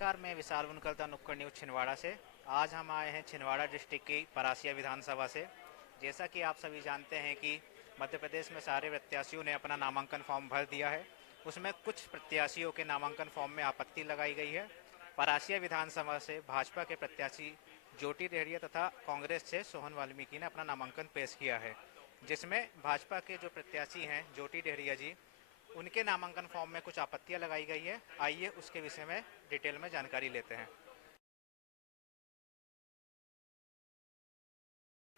नमस्कार, मैं विशाल उनकलता नुक्कड़ न्यूज़ छिंदवाड़ा से। आज हम आए हैं छिंदवाड़ा डिस्ट्रिक्ट की परासिया विधानसभा से। जैसा कि आप सभी जानते हैं कि मध्य प्रदेश में सारे प्रत्याशियों ने अपना नामांकन फॉर्म भर दिया है। उसमें कुछ प्रत्याशियों के नामांकन फॉर्म में आपत्ति लगाई गई है। परासिया विधानसभा से भाजपा के प्रत्याशी ज्योति डेहरिया तथा कांग्रेस से सोहन वाल्मीकि ने अपना नामांकन पेश किया है, जिसमें भाजपा के जो प्रत्याशी हैं ज्योति डेहरिया जी, उनके नामांकन फॉर्म में कुछ आपत्तियां लगाई गई है। आइए उसके विषय में डिटेल में जानकारी लेते हैं।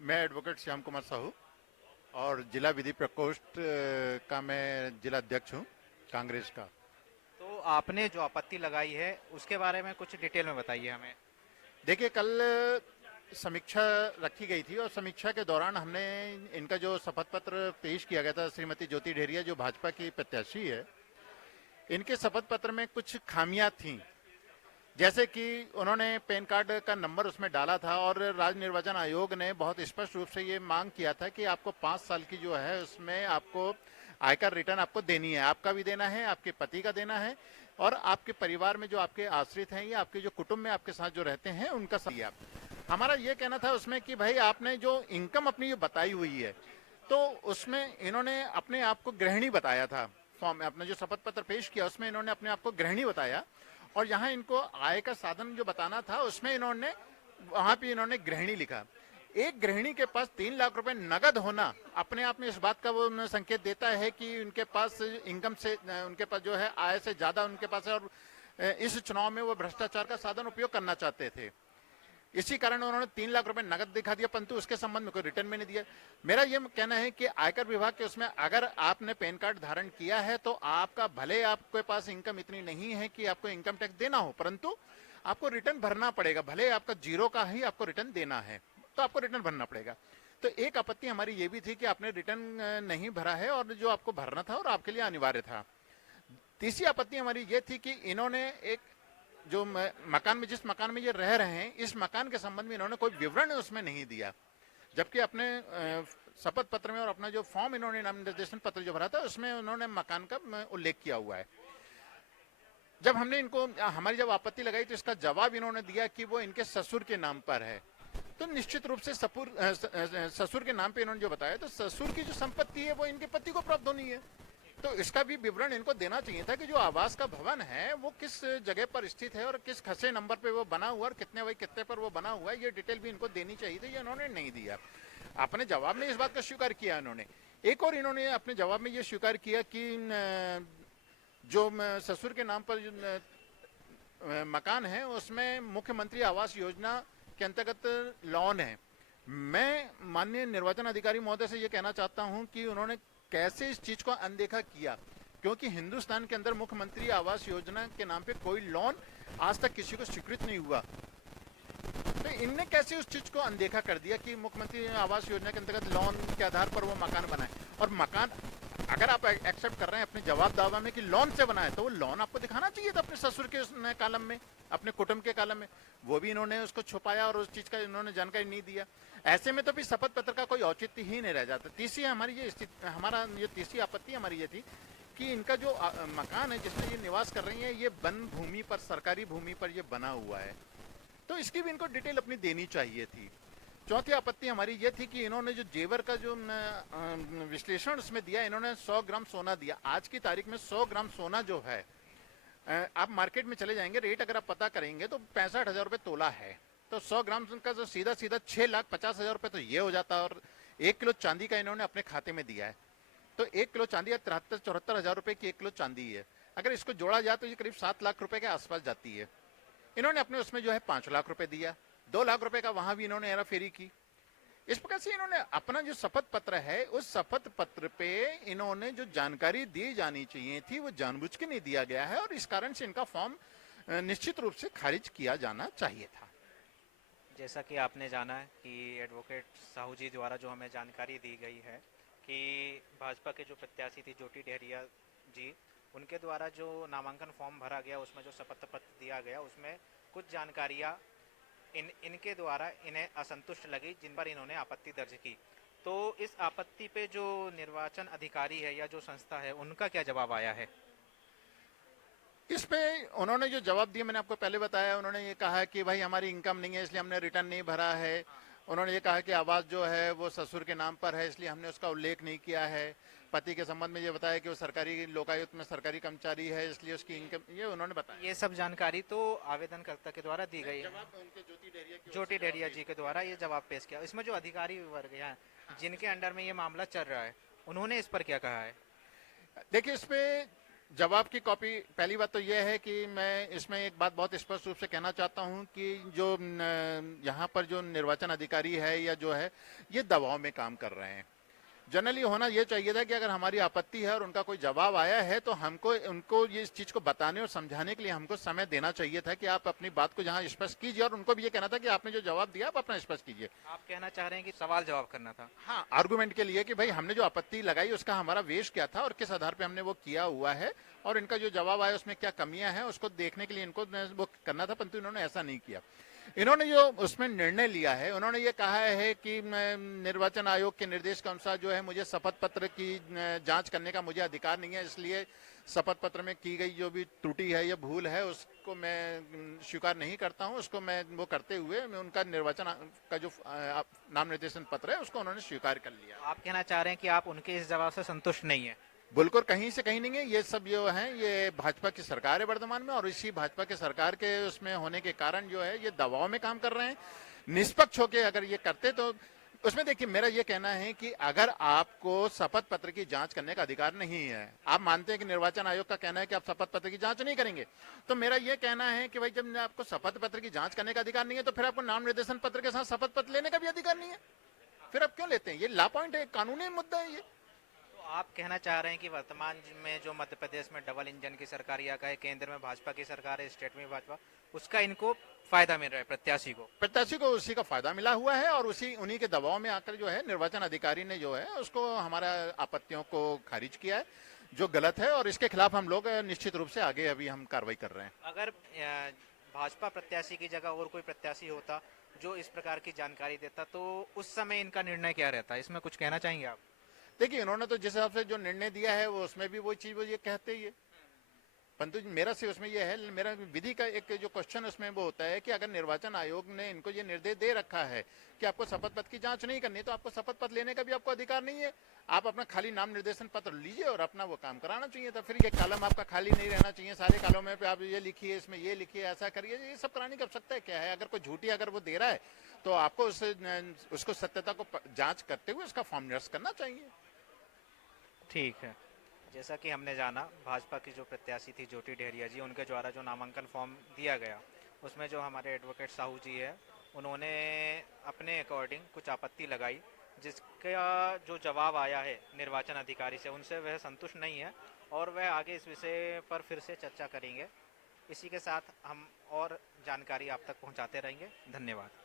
मैं एडवोकेट श्याम कुमार साहू और जिला विधि प्रकोष्ठ का मैं जिला अध्यक्ष हूँ कांग्रेस का। तो आपने जो आपत्ति लगाई है उसके बारे में कुछ डिटेल में बताइए हमें। देखिए, कल समीक्षा रखी गई थी और समीक्षा के दौरान हमने इनका जो शपथ पत्र पेश किया गया था, श्रीमती ज्योति डेहरिया जो भाजपा की प्रत्याशी है, इनके शपथ पत्र में कुछ खामियां थीं। जैसे कि उन्होंने पैन कार्ड का नंबर उसमें डाला था और राज्य निर्वाचन आयोग ने बहुत स्पष्ट रूप से ये मांग किया था कि आपको 5 साल की जो है उसमें आपको आयकर रिटर्न आपको देनी है, आपका भी देना है, आपके पति का देना है और आपके परिवार में जो आपके आश्रित हैं या आपके जो कुटुंब में आपके साथ जो रहते हैं उनका सही। आप हमारा ये कहना था उसमें कि भाई आपने जो इनकम अपनी जो बताई हुई है तो उसमें इन्होंने अपने आप को गृहिणी बताया था। फॉर्म में अपने जो शपथ पत्र पेश किया उसमें इन्होंने अपने आप को गृहिणी बताया और यहाँ इनको आय का साधन जो बताना था उसमें इन्होंने वहां पे इन्होंने गृहिणी लिखा। एक गृहिणी के पास 3 लाख रुपए नगद होना अपने आप में इस बात का वो संकेत देता है कि उनके पास इनकम से उनके पास जो है आय से ज्यादा उनके पास है और इस चुनाव में वो भ्रष्टाचार का साधन उपयोग करना चाहते थे। इसी कारण उन्होंने 3 लाख रुपए नगद दिखा दिया, परंतु उसके संबंध में कोई रिटर्न में नहीं दिया। मेरा ये कहना है कि आयकर विभाग के उसमें अगर आपने पैन कार्ड धारण किया है तो आपका भले आपके पास इनकम इतनी नहीं है कि आपको इनकम टैक्स देना हो, परंतु आपको रिटर्न भरना पड़ेगा। भले आपका जीरो का ही आपको रिटर्न देना है तो आपको रिटर्न भरना पड़ेगा। तो एक आपत्ति हमारी ये भी थी कि आपने रिटर्न नहीं भरा है और जो आपको भरना था और आपके लिए अनिवार्य था। तीसरी आपत्ति हमारी ये थी कि इन्होंने एक जो मकान में जिस मकान में ये रह रहे हैं इस मकान के संबंध में इन्होंने कोई विवरण उसमें नहीं दिया, जबकि अपने शपथ पत्र में और अपना जो फॉर्म इन्होंने नाम निर्देशन पत्र जो भरा था उसमें उन्होंने मकान का उल्लेख किया हुआ है। जब हमने इनको हमारी जब आपत्ति लगाई तो इसका जवाब इन्होंने दिया कि वो इनके ससुर के नाम पर है। तो निश्चित रूप से ससुर के नाम पे इन्होंने जो बताया तो ससुर की जो संपत्ति है वो इनके पति को प्राप्त होनी है, तो इसका भी विवरण इनको देना चाहिए था कि जो आवास का भवन है वो किस जगह पर स्थित है और किस खसे नंबर पे वो बना हुआ और कितने बाई कितने पर वो बना हुआ है, ये डिटेल भी इनको देनी चाहिए थी। ये इन्होंने नहीं दिया। अपने जवाब में इस बात का स्वीकार किया इन्होंने। एक और इन्होंने अपने जवाब में ये स्वीकार किया कि जो ससुर के नाम पर मकान है उसमें मुख्यमंत्री आवास योजना के अंतर्गत लोन है। मैं माननीय निर्वाचन अधिकारी महोदय से ये कहना चाहता हूं कि उन्होंने कैसे इस चीज को अनदेखा किया, क्योंकि हिंदुस्तान के अंदर मुख्यमंत्री आवास योजना के नाम पे कोई लोन आज तक किसी को स्वीकृत नहीं हुआ। तो इनने कैसे उस चीज को अनदेखा कर दिया कि मुख्यमंत्री आवास योजना के अंतर्गत लोन के आधार पर वो मकान बनाए। और मकान अगर आप एक्सेप्ट कर रहे हैं अपने जवाब दावा में कि लोन से बना है तो वो लोन आपको दिखाना चाहिए था अपने ससुर के कॉलम में, अपने कुटुंब के कॉलम में। वो भी इन्होंने उसको छुपाया और उस चीज का इन्होंने जानकारी नहीं दिया। ऐसे में तो भी शपथ पत्र का कोई औचित्य ही नहीं रह जाता। तीसरी हमारी ये हमारा ये तीसरी आपत्ति हमारी ये थी कि इनका जो मकान है जिसमें ये निवास कर रही है ये वन भूमि पर, सरकारी भूमि पर ये बना हुआ है, तो इसकी भी इनको डिटेल अपनी देनी चाहिए थी। चौथी आपत्ति हमारी ये थी कि इन्होंने जो जेवर का जो विश्लेषण उसमें दिया, इन्होंने 100 ग्राम सोना दिया। आज की तारीख में 100 ग्राम सोना जो है आप मार्केट में चले जाएंगे, रेट अगर आप पता करेंगे तो 65,000 रुपये तोला है। तो 100 ग्राम का जो सीधा सीधा 6,50,000 रुपये तो ये हो जाता है। और 1 किलो चांदी का इन्होंने अपने खाते में दिया है, तो 1 किलो चांदी 73-74 रुपए की 1 किलो चांदी है। अगर इसको जोड़ा जाए तो ये करीब 7 लाख रुपए के आसपास जाती है। इन्होंने अपने उसमें जो है 5 लाख रुपए दिया, 2 लाख रुपए का वहां भी इन्होंने हेरा फेरी की। इस प्रकार से इन्होंने अपना जो शपथ पत्र है उस शपथ पत्र पे इन्होंने जो जानकारी दी जानी चाहिए थी वो जानबूझ के नहीं दिया गया है और इस कारण से इनका फॉर्म निश्चित रूप से खारिज किया जाना चाहिए था। जैसा कि आपने जाना है कि एडवोकेट साहू जी द्वारा जो हमें जानकारी दी गई है कि भाजपा के जो प्रत्याशी थी ज्योति डेहरिया जी, उनके द्वारा जो नामांकन फॉर्म भरा गया उसमें जो शपथ पत्र दिया गया उसमें कुछ जानकारियाँ इनके द्वारा इन्हें असंतुष्ट लगी, जिन पर इन्होंने आपत्ति दर्ज की। तो इस आपत्ति पे जो निर्वाचन अधिकारी है या जो संस्था है उनका क्या जवाब आया है? इस पे उन्होंने जो जवाब दिया मैंने आपको पहले बताया, उन्होंने ये कहा कि भाई हमारी इनकम नहीं है इसलिए हमने रिटर्न नहीं भरा है। उन्होंने ये कहा कि आवास जो है वो ससुर के नाम पर है इसलिए हमने उसका उल्लेख नहीं किया है। पति के संबंध में ये बताया कि वो सरकारी लोकायुक्त में सरकारी कर्मचारी है इसलिए उसकी इनकम, ये उन्होंने बताया। ये सब जानकारी तो आवेदनकर्ता के द्वारा दी गई है, जवाब उनके ज्योति डेरिया की ओर ज्योति से जवाब डेरिया जी के द्वारा ये जवाब पेश किया। इसमें जो अधिकारी वर्ग हैं जिनके अंडर में ये मामला चल रहा है, उन्होंने इस पर क्या कहा है? देखिए, इस पे जवाब की कॉपी, पहली बात तो यह है कि मैं इसमें एक बात बहुत स्पष्ट रूप से कहना चाहता हूं कि जो यहाँ पर जो निर्वाचन अधिकारी है या जो है ये दबाव में काम कर रहे हैं। जनरली होना ये चाहिए था कि अगर हमारी आपत्ति है और उनका कोई जवाब आया है तो हमको उनको ये इस चीज को बताने और समझाने के लिए हमको समय देना चाहिए था कि आप अपनी बात को जहां स्पष्ट कीजिए, और उनको भी ये कहना था कि आपने जो जवाब दिया आप अपना स्पष्ट कीजिए। आप कहना चाह रहे हैं कि सवाल जवाब करना था? हाँ, आर्गुमेंट के लिए कि भाई हमने जो आपत्ति लगाई उसका हमारा वेश क्या था और किस आधार पे हमने वो किया हुआ है, और इनका जो जवाब आया उसमें क्या कमियां हैं उसको देखने के लिए इनको वो करना था, परंतु इन्होंने ऐसा नहीं किया। इन्होंने जो उसमें निर्णय लिया है, उन्होंने ये कहा है कि निर्वाचन आयोग के निर्देश के अनुसार जो है मुझे शपथ पत्र की जांच करने का मुझे अधिकार नहीं है, इसलिए शपथ पत्र में की गई जो भी त्रुटि है या भूल है उसको मैं स्वीकार नहीं करता हूं। उसको मैं वो करते हुए मैं उनका निर्वाचन का जो नाम निर्देशन पत्र है उसको उन्होंने स्वीकार कर लिया। आप कहना चाह रहे हैं कि आप उनके इस जवाब से संतुष्ट नहीं है? बिल्कुल कहीं से कहीं नहीं है। ये सब जो है ये भाजपा की सरकार है वर्तमान में, और इसी भाजपा के सरकार के उसमें होने के कारण जो है ये दबाव में काम कर रहे हैं। निष्पक्ष होके अगर ये करते तो उसमें देखिए, मेरा ये कहना है कि अगर आपको शपथ पत्र की जांच करने का अधिकार नहीं है, आप मानते हैं कि निर्वाचन आयोग का कहना है कि आप शपथ पत्र की जांच नहीं करेंगे, तो मेरा ये कहना है कि भाई जब आपको शपथ पत्र की जांच करने का अधिकार नहीं है तो फिर आपको नाम निर्देशन पत्र के साथ शपथ पत्र लेने का भी अधिकार नहीं है। फिर आप क्यों लेते हैं? ये ला पॉइंट है, कानूनी मुद्दा है ये। आप कहना चाह रहे हैं कि वर्तमान में जो मध्य प्रदेश में डबल इंजन की सरकार या कहे केंद्र में भाजपा की सरकार है, स्टेट में भाजपा, उसका इनको फायदा मिल रहा है प्रत्याशी को उसी का फायदा मिला हुआ है, और उन्हीं के दबाव में आकर जो है निर्वाचन अधिकारी ने जो है उसको हमारा आपत्तियों को खारिज किया है जो गलत है, और इसके खिलाफ हम लोग निश्चित रूप से आगे अभी हम कार्रवाई कर रहे हैं। अगर भाजपा प्रत्याशी की जगह और कोई प्रत्याशी होता जो इस प्रकार की जानकारी देता तो उस समय इनका निर्णय क्या रहता? इसमें कुछ कहना चाहेंगे आप? देखिए, इन्होंने तो जिस हिसाब से जो निर्णय दिया है वो उसमें भी वो चीज वो ये कहते ही है, परंतु मेरा से उसमें ये है, मेरा विधि का एक जो क्वेश्चन उसमें वो होता है कि अगर निर्वाचन आयोग ने इनको ये निर्देश दे रखा है कि आपको शपथ पत्र की जांच नहीं करनी, तो आपको शपथ पत्र लेने का भी आपको अधिकार नहीं है। आप अपना खाली नाम निर्देशन पत्र लीजिए और अपना वो काम कराना चाहिए था। फिर ये कॉलम आपका खाली नहीं रहना चाहिए, सारे कॉलम में पे आप ये लिखिए, इसमें ये लिखिए, ऐसा करिए, ये सब कराने की आवश्यकता क्या है? अगर कोई झूठी अगर वो दे रहा है तो आपको उसको सत्यता को जांच करते हुए उसका फॉर्म निरस्त करना चाहिए। ठीक है। जैसा कि हमने जाना, भाजपा की जो प्रत्याशी थी ज्योति डेहरिया जी, उनके द्वारा जो नामांकन फॉर्म दिया गया उसमें जो हमारे एडवोकेट साहू जी है उन्होंने अपने अकॉर्डिंग कुछ आपत्ति लगाई, जिसका जो जवाब आया है निर्वाचन अधिकारी से उनसे वह संतुष्ट नहीं है और वह आगे इस विषय पर फिर से चर्चा करेंगे। इसी के साथ हम और जानकारी आप तक पहुंचाते रहेंगे। धन्यवाद।